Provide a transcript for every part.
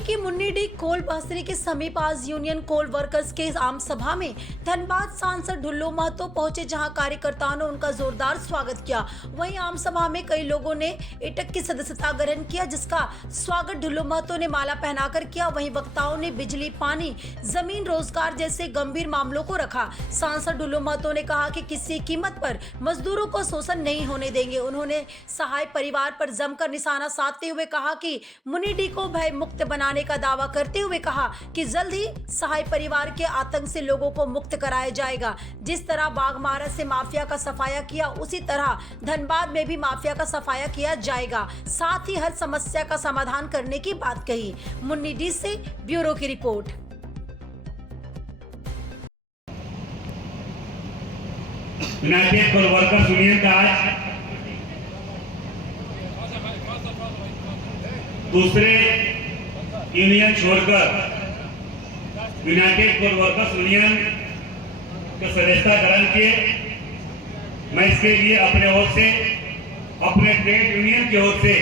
की मुन्नीडी कोल बस्ती के समीप आज यूनियन कोल वर्कर्स के आम सभा में धनबाद सांसद ढुल्लू महतो पहुंचे, जहां कार्यकर्ताओं ने उनका जोरदार स्वागत किया। वहीं आम सभा में कई लोगों ने एटक की सदस्यता ग्रहण किया, जिसका स्वागत ढुल्लू महतो ने माला पहनाकर किया। वहीं वक्ताओं ने बिजली, पानी, जमीन, रोजगार जैसे गंभीर मामलों को रखा। सांसद ढुल्लू महतो ने कहा कि किसी कीमत पर मजदूरों को शोषण नहीं होने देंगे। उन्होंने सहाय परिवार पर जमकर निशाना साधते हुए कहा कि मुन्नीडी को भय मुक्त बनाने का दावा करते हुए कहा कि जल्द ही सहाय परिवार के आतंक से लोगों को मुक्त कराया जाएगा। जिस तरह बाघमारा से माफिया का सफाया किया, उसी तरह धनबाद में भी माफिया का सफाया किया जाएगा। साथ ही हर समस्या का समाधान करने की बात कही। मुन्नीडी से ब्यूरो की रिपोर्ट। यूनाइटेड कोल वर्कर्स यूनियन का आज दूसरे यूनियन छोड़कर यूनाइटेड कोल वर्कर्स यूनियन के सदस्यता ग्रहण किए। मैं इसके लिए अपने ओर से, अपने ट्रेड यूनियन की ओर से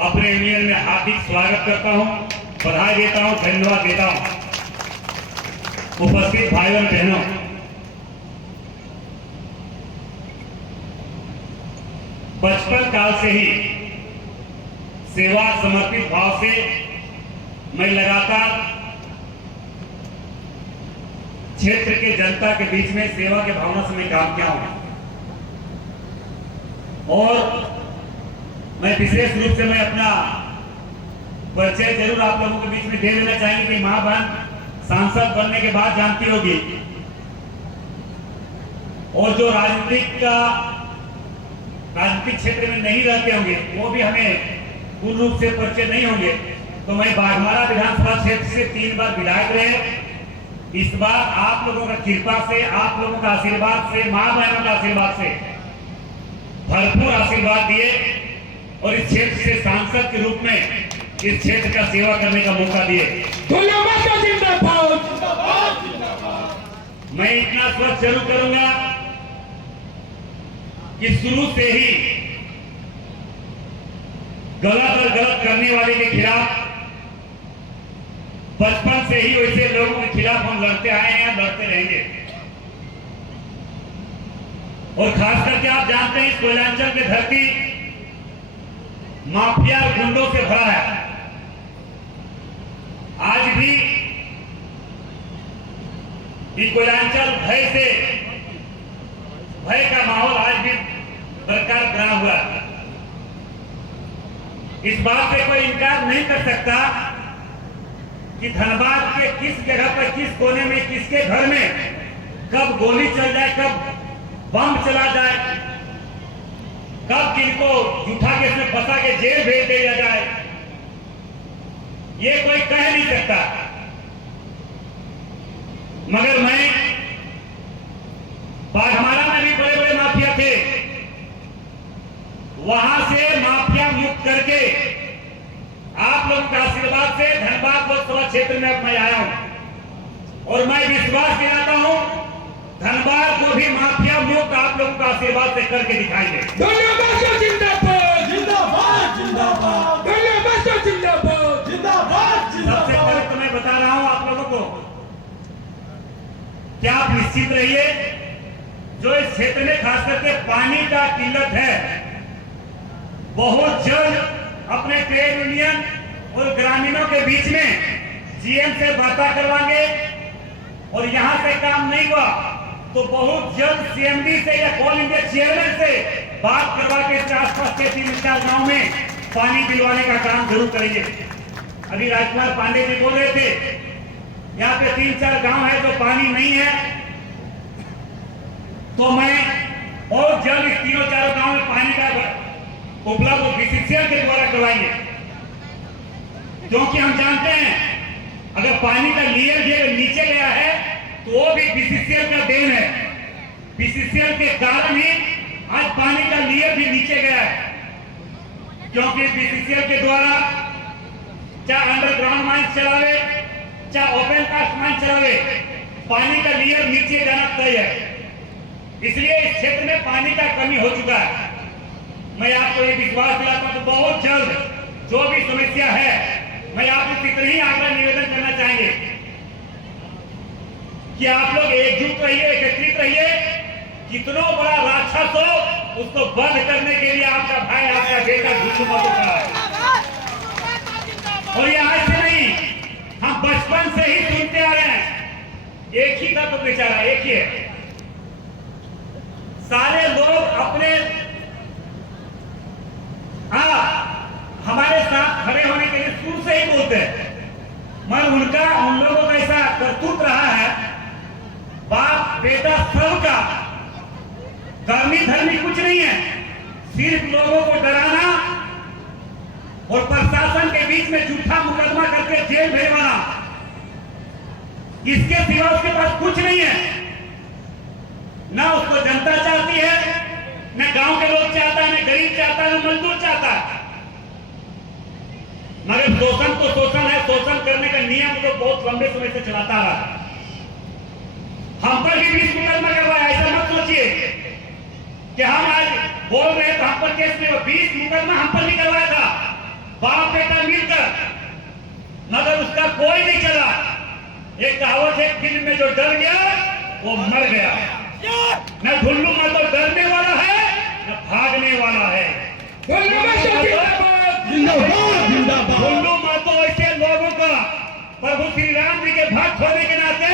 अपने यूनियन में हार्दिक स्वागत करता हूं, बधाई देता हूं, धन्यवाद देता हूं। उपस्थित भाइयों बहनों, बचपन काल से ही सेवा समर्पित भाव से मैं लगातार क्षेत्र के जनता के बीच में सेवा के भावना से मैं काम किया हूं। और मैं विशेष रूप से मैं अपना परिचय जरूर आप लोगों के बीच में दे देना चाहेंगे कि मां बहन सांसद बनने के बाद जानती होगी, और जो राजनीतिक क्षेत्र में नहीं रहते होंगे वो भी हमें पूर्ण रूप से परिचय नहीं होंगे। तो मैं बाघमारा विधानसभा क्षेत्र से 3 बार विधायक रहे। इस बार आप लोगों का कृपा से, आप लोगों का आशीर्वाद से, मां बहनों का आशीर्वाद से भरपूर आशीर्वाद दिए और इस क्षेत्र से सांसद के रूप में इस क्षेत्र का सेवा करने का मौका दिए। मैं इतना स्पष्ट जरूर करूंगा कि शुरू से ही गलत और गलत करने वाले के खिलाफ, बचपन से ही वैसे लोगों के खिलाफ हम लड़ते आए हैं, लड़ते रहेंगे। और खास करके आप जानते हैं इस कोयलांचल की धरती माफिया और गुंडों से भरा है। आज भी कोयलांचल भय का माहौल आज भी बरकरार बना हुआ है। इस बात से कोई इनकार नहीं कर सकता कि धनबाद के किस जगह पर, किस कोने में, किसके घर में कब गोली चल जाए, कब बम चला जाए, कब किनको जूठा केस में फंसा के जेल भेज दिया जाए, ये कोई कह नहीं सकता। मगर मैं बाघमारा में भी बड़े बड़े माफिया थे, वहां से माफिया मुक्त करके आप लोगों के आशीर्वाद से धनबाद लोकसभा क्षेत्र में अब मैं आया हूं। और मैं विश्वास दिलाता हूं धनबाद को भी माफिया मुक्त आप लोगों का आशीर्वाद से करके दिखाएंगे। जिंदाबाद जिंदाबाद जिंदाबाद जिंदाबाद जिंदाबाद। सबसे पहले तो मैं बता रहा हूं आप लोगों को, क्या आप निश्चित रहिए, जो इस क्षेत्र में खास करके पानी का किल्लत है, बहुत जल्द अपने ट्रेड यूनियन और ग्रामीणों के बीच में जीएम से वार्ता करवाएंगे। और यहां से काम नहीं हुआ तो बहुत जल्द सीएमडी से या कोल इंडिया चेयरमैन से बात करवा के आसपास के 3-4 गांव में पानी दिलवाने का काम जरूर करेंगे। अभी राजकुमार पांडे जी बोल रहे थे, यहाँ पे 3-4 गांव है जो पानी नहीं है, तो मैं बहुत जल्द इस 3-4 गांव में पानी का उपलब्ध बीसीसीएल के द्वारा करवाएंगे। क्योंकि हम जानते हैं अगर पानी का लेयर जो नीचे गया है तो वो भी बीसीसीएल का देन है। बीसीसीएल के कारण ही आज पानी का लेयर भी नीचे गया है, क्योंकि बीसीसीएल के द्वारा चाहे अंडरग्राउंड माइन चलावे, चाहे ओपन कास्ट माइन चलावे, पानी का लेयर नीचे जाना तय है। इसलिए इस क्षेत्र में पानी का कमी हो चुका है। मैं आपको ये विश्वास दिलाता हूं कि बहुत जल्द जो भी समस्या है मैं आपसे इतना ही आग्रह निवेदन करना चाहेंगे कि आप लोग एकजुट रहिए, एकत्रित रहिए। कितना बड़ा राक्षस हो उसको बंद करने के लिए आपका भाई, आपका बेटा ढुल्लू महतो खड़ा है। और ये आज से नहीं, हम बचपन से ही सुनते आ रहे हैं। एक ही था तो बेचारा, एक ही है। सारे लोग अपने हमारे साथ खड़े होने के लिए शुरू से ही बोलते हैं, मगर उन लोगों का ऐसा करतूत रहा है, बाप बेटा सबका, कर्मी धर्मी कुछ नहीं है, सिर्फ लोगों को डराना और प्रशासन के बीच में झूठा मुकदमा करके जेल भेजवाना, इसके सिवा उसके पास कुछ नहीं है। ना उसको जनता चाहती है, न गांव के लोग चाहता है, न गरीब चाहता है, न मजदूर चाहता है। मगर शोषण तो शोषण है, शोषण करने का नियम तो बहुत लंबे समय से चलाता रहा है। हम पर भी 20 मुकदमा करवाया, ऐसा मत सोचिए कि हम आज बोल रहे हैं तो हम पर केस नहीं हुआ। 20 मुकदमा हम पर भी करवाया था, बाप बेटा मिलकर, मगर उसका कोई नहीं चला। एक कहावत है फिल्म में, जो डर गया वो मर गया। न ढुल्लू महतो डरने वाला है, न भागने वाला है। ढुल्लू महतो ऐसे लोगों का प्रभु श्री राम जी के भक्त होने के नाते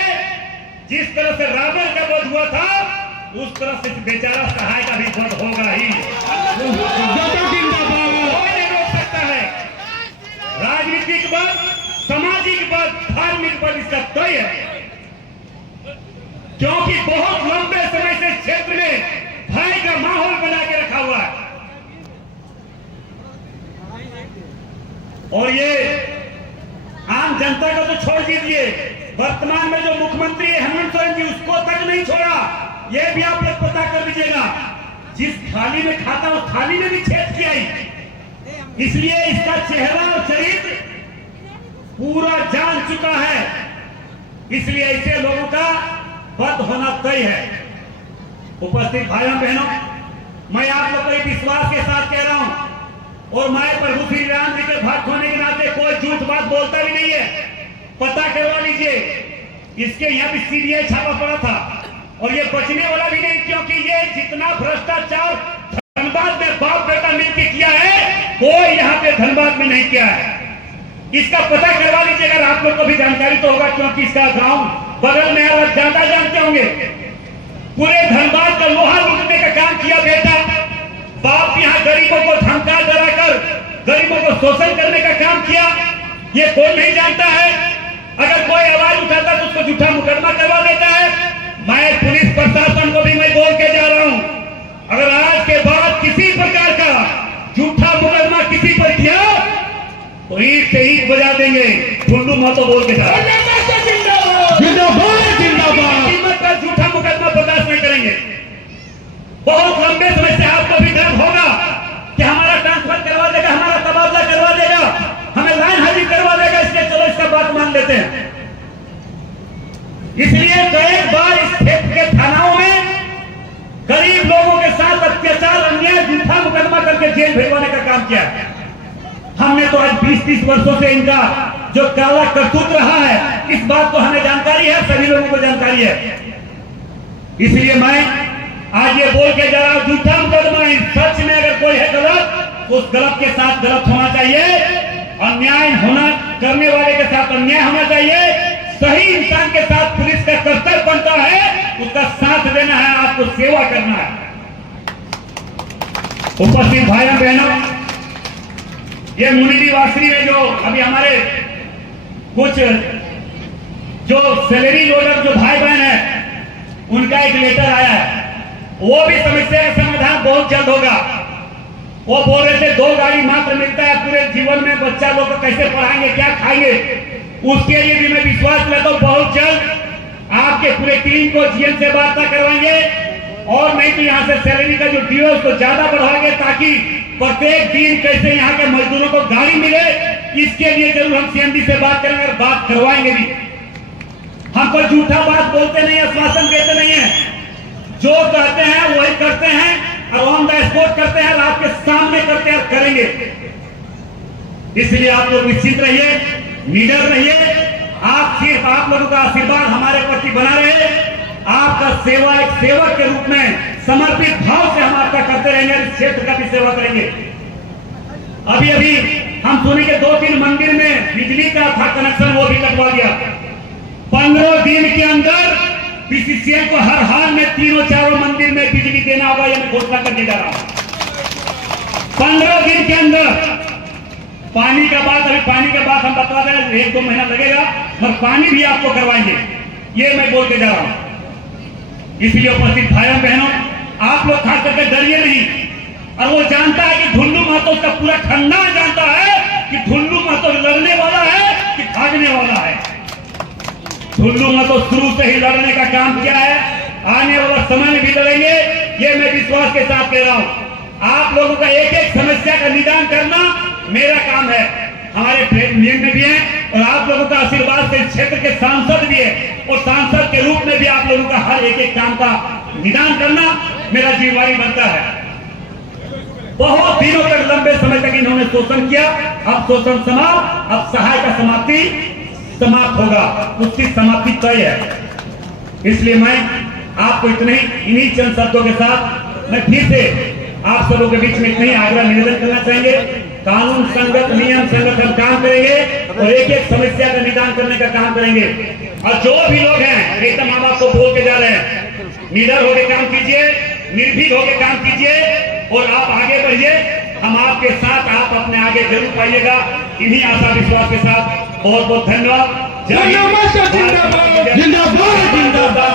जिस तरह से रावण का वध हुआ था, उस तरह से बेचारा सहाय का भी वध होगा ही। कोई नहीं रोक सकता है। राजनीतिक वध, सामाजिक वध, धार्मिक वध इसका तय है, क्योंकि बहुत लंबे समय से क्षेत्र में भय का माहौल बना के रखा हुआ है। और ये आम जनता को तो छोड़ दीजिए, वर्तमान में जो मुख्यमंत्री है हेमंत सोरेन जी, उसको तक नहीं छोड़ा। ये भी आप लोग पता कर लीजिएगा, जिस थाली में खाता उस थाली में भी छेद किया ही। इसलिए इसका चेहरा और चरित्र पूरा जान चुका है, इसलिए ऐसे लोगों का वध होना तय है। उपस्थित भाइयों बहनों, मैं आप लोगों को विश्वास के साथ कह रहा हूं, और मैं प्रभु श्री राम जी के भक्त होने के नाते कोई झूठ बात बोलता भी नहीं है। पता करवा लीजिए, इसके यहाँ भी सीबीआई छापा पड़ा था, और ये बचने वाला भी नहीं, क्योंकि ये जितना भ्रष्टाचार धनबाद में बाप बेटा मिलकर किया है, कोई यहाँ पे धनबाद में नहीं किया है। इसका पता करवा लीजिए, अगर आप लोग को भी जानकारी तो होगा, क्योंकि इसका गांव बगल में है, ज्यादा जानते होंगे। पूरे धनबाद का लोहा लूटने का काम किया बेटा, बाप यहाँ गरीबों को धमका डराकर गरीबों को शोषण करने का काम किया, ये कोई नहीं जानता है। अगर कोई आवाज उठाता तो उसको झूठा मुकदमा करवा देता है। मैं पुलिस प्रशासन को भी मैं बोल के जा रहा हूं, अगर आज के बाद किसी प्रकार का झूठा मुकदमा किसी पर किया तो ईट से ईट बजा देंगे। ढुल्लू महतो बोल के जा रहा हूं, कीमत का झूठा मुकदमा बर्दाश्त नहीं करेंगे। बहुत लंबे समय से आपको भी डर होगा कि हमारा ट्रांसफर करवा देगा, हमारा तबादला करवा देगा, हमें लाइन हाजिर करवा देगा, इसलिए चलो इसका बात मान लेते हैं। इसलिए कई बार इस क्षेत्र के थानाओं में गरीब लोगों के साथ अत्याचार, अन्याय, झूठा मुकदमा करके जेल भेजवाने का काम किया। हमने तो आज 20-30 वर्षों से इनका जो काला करतूत रहा है, इस बात को हमें जानकारी है, सभी लोगों को जानकारी है। इसलिए मैं आज ये बोल के जा रहा हूं, झूठा मुकदमा, सच में अगर कोई है गलत, उस गलत के साथ गलत होना चाहिए, अन्याय होना करने वाले के साथ अन्याय होना चाहिए। सही इंसान के साथ पुलिस का कर्तव्य बनता है, उसका साथ देना है, आपको सेवा करना है। उपस्थित भाइयों बहनों, ये मुनिडी वासरी में जो अभी हमारे कुछ जो सैलरी लोडर जो भाई बहन है, उनका एक लेटर आया है, वो भी समस्या का समाधान बहुत जल्द होगा। वो बोल रहे थे 2 गाड़ी मात्र मिलता है पूरे जीवन में, बच्चा लोग को कैसे पढ़ाएंगे, क्या खाएंगे, उसके लिए भी मैं विश्वास लेता हूं बहुत जल्द आपके पूरे टीम को जीएम से वार्ता करवाएंगे, और नहीं तो यहाँ से सैलरी का जो ड्यू है उसको ज्यादा बढ़ाएंगे, ताकि प्रत्येक दिन कैसे यहाँ के मजदूरों को गाड़ी मिले। इसके लिए जरूर हम सीएमडी से बात करेंगे और बात करवाएंगे भी। हम कोई झूठा बात बोलते नहीं, आश्वासन देते नहीं है, जो कहते हैं वही करते हैं, और ऑन द स्पॉट करते हैं, और आपके सामने करते हैं, करेंगे। इसलिए आप लोग निश्चित रहिए, निडर रहिए। आप सिर्फ आप लोगों का आशीर्वाद हमारे प्रति बना रहे। आपका सेवा एक सेवक के रूप में समर्पित भाव से हम आपका करते रहेंगे, इस क्षेत्र का भी सेवा करेंगे। अभी अभी हम सुने के 2-3 मंदिर में बिजली का था कनेक्शन, वो भी कटवा दिया। 15 दिन के अंदर बीसीसीएल को हर हाल में 3-4 मंदिर में बिजली देना होगा, यह मैं घोषणा करने जा रहा हूं। 15 दिन के अंदर। पानी का बात, अभी पानी का बात हम बता दें, 1-2 महीना लगेगा, मगर पानी भी आपको करवाएंगे, ये मैं बोल के जा रहा हूं। इसलिए उपस्थित भाइयों बहनों, आप लोग खास करके डरिए नहीं। और वो जानता है कि ढुल्लू महतो, उसका पूरा खानदान जानता है कि ढुल्लू महतो लड़ने वाला है कि भागने वाला है। ढुल्लू महतो शुरू से ही लड़ने का काम किया है, आने वाला समय में भी लड़ेंगे, ये मैं विश्वास के साथ कह रहा हूं। आप लोगों का एक एक समस्या का निदान करना मेरा काम है, हमारे नियम में भी है, और आप लोगों का आशीर्वाद से क्षेत्र के सांसद भी है, और सांसद के रूप में भी आप लोगों का हर एक एक काम का निदान करना मेरा जिम्मेवारी बनता है। बहुत दिनों तक, लंबे समय तक इन्होंने शोषण किया, अब शोषण समाप्त, अब सहाय का समाप्ति समाप्त होगा, उसकी समाप्ति तय है। इसलिए मैं आपको इन्हीं चंद शब्दों के साथ मैं फिर से आप सबों के बीच में इतना ही आग्रह निवेदन करना चाहेंगे। कानून संगत, नियम संगत हम काम करेंगे और एक एक समस्या का निदान करने का काम करेंगे। और जो भी लोग हैं, एकदम हम आपको बोल के जा रहे हैं, निडर होकर काम कीजिए, निर्भीक होकर काम कीजिए और आप आगे बढ़िए। हम आपके साथ, आप अपने आगे जरूर पाइएगा। इन्हीं आशा विश्वास के साथ बहुत बहुत धन्यवाद। जिंदाबाद जिंदाबाद जिंदाबाद।